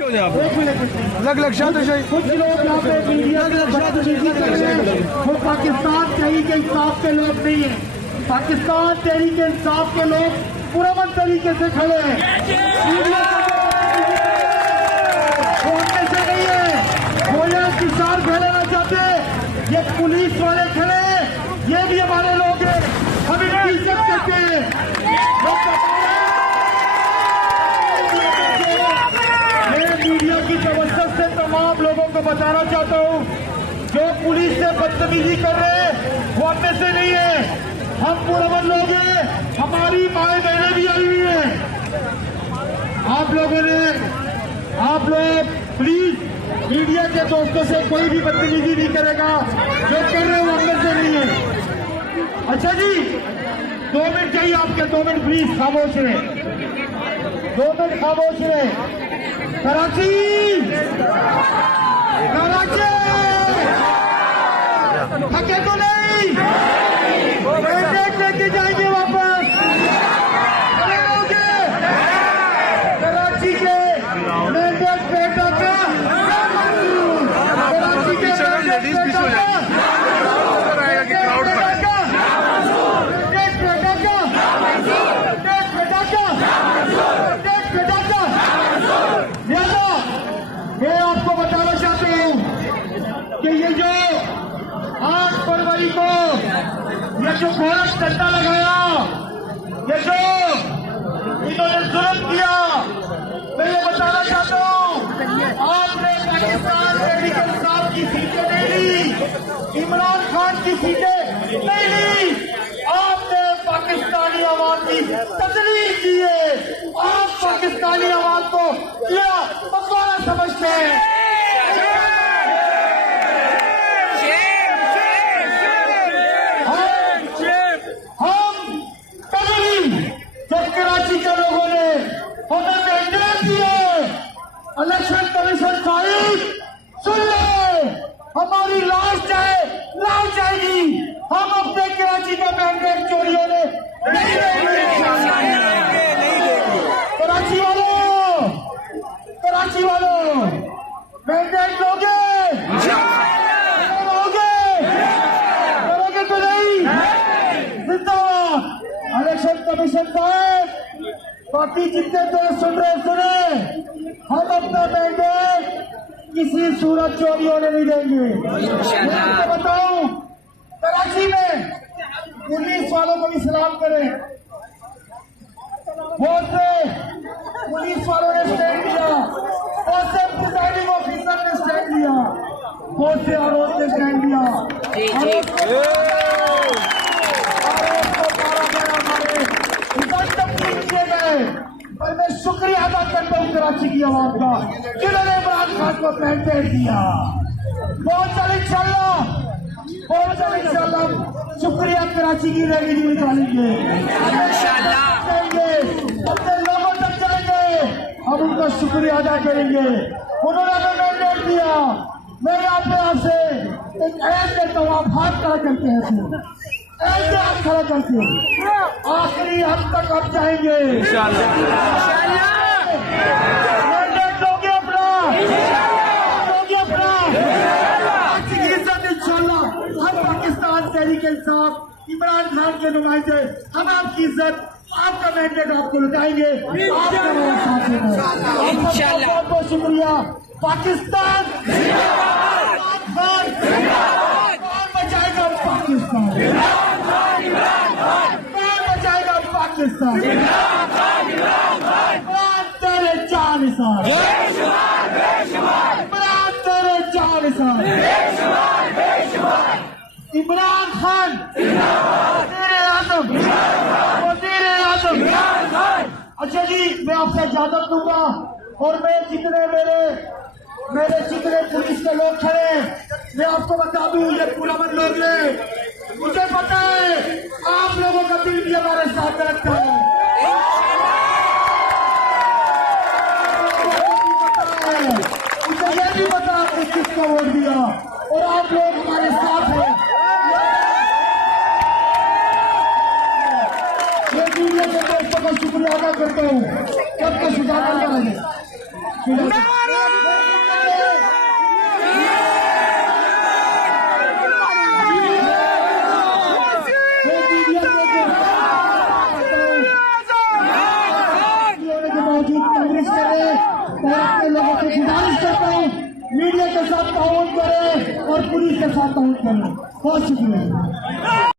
कुछ लोग यहाँ पे मीडिया वो पाकिस्तान तहरीक इंसाफ के लोग नहीं है। पाकिस्तान तहरीक इंसाफ के लोग पुरअमन तरीके से खड़े हैं। छोड़ने से नहीं है। वो यहाँ किसान खड़े ना चाहते, ये पुलिस वाले खड़े हैं, ये भी हमारे लोग हैं, हम इनकी इज्जत करते हैं। मैं मीडिया की तवज्जो से तमाम लोगों को बताना चाहता हूँ, जो पुलिस से बदतमीजी कर रहे हैं वो अपने से नहीं है। हम पुरअमन लोग हैं, हमारी माएँ बहनें भी आई हुई हैं। आप लोग प्लीज मीडिया के दोस्तों से कोई भी बदतमीजी नहीं करेगा, जो कर रहे हैं वो अपने से नहीं है। अच्छा जी, 2 मिनट चाहिए आपके, 2 मिनट प्लीज खामोश रहे, 2 मिनट खामोश रहे। कराची थके तो नहीं, मैंडेट लेके जाएंगे वापस। कराची के मैंडेट बेटा का, कराची के मैं आपको बताना चाहता हूँ कि ये जो 8 फरवरी को ये जो घोड़ा डंडा लगाया, ये जो इन्होंने जुल्म किया, मैं ये बताना चाहता हूँ, आपने पाकिस्तान तहरीक इंसाफ की सीटें नहीं ली, इमरान खान की सीटें नहीं ली, आपने पाकिस्तानी आवाम की तस्लीम की है। आप पाकिस्तानी आवाम को क्या बकवाना समझते हैं? कराची के लोगों ने हमें मैंडेट दिए, इलेक्शन कमीशन साहिब सुन ले, हमारी लाश जाएगी, हम अपने कराची का मैंडेट चोरी होने नहीं देंगे। कराची वालों मैंडेट लोगे तो नहीं? जिंदाबाद इलेक्शन कमीशन साहब, बाकी जितने दोस्त सुन रहे सुने, हम अपना मैंडेट किसी सूरत चोरी होने नहीं देंगे। मैं आपको बताऊं, कराची में पुलिस वालों को भी सलाम करें, बहुत से पुलिस वालों ने स्टैंड लिया, बहुत से प्रिजाइडिंग ऑफिसर ने स्टैंड लिया, बहुत से आरोप ने स्टैंड लिया। और मैं शुक्रिया अदा करता हूँ कराची की आवाम का, जिन्होंने इमरान खान को मैंडेट दिया। बहुत सारे इंशाल्लाह शुक्रिया कराची की रैली निकालेंगे, अपने लोगों तक चलेंगे, हम उनका शुक्रिया अदा करेंगे। उन्होंने हमें मैंडेट दिया। मैं यहाँ पे आपसे एक ऐड करता हूँ, आप हाथ खड़ा करके ऐसे हाथ खड़ा करके आखिरी हद तक आप जाएंगे मैंडेट दोगे अपना इंशाल्लाह। हम पाकिस्तान तहरीक इंसाफ इमरान खान के नुमाइंदे, हम आपकी इज्जत, आपका मैंडेट आपको लुटाएंगे। बहुत बहुत शुक्रिया। पाकिस्तान बचाएगा पाकिस्तान, बचाएगा पाकिस्तान। तेरे 4 साल, तेरे 4 साल, इमरान खान तेरे आजम, तेरे आजम। अच्छा जी, मैं आपसे इजाजत दूंगा और मैं जितने मेरे जितने पुलिस के लोग खड़े, मैं आपको बता दूं, ये पुरअमन लोग हैं। मुझे पता है आप लोगों का दिल भी हमारे साथ रखता है। मुझे ये भी पता है किसको वोट दिया और आप लोग हमारे साथ हैं। ये मीडिया के दोस्तों का शुक्रिया अदा करता हूँ। सबका सुझाव कांग्रेस करे और अपने लोगों से गुजारिश करता हूँ मीडिया के साथ ताउन करें और पुलिस के साथ ताउन करें। बहुत शुक्रिया।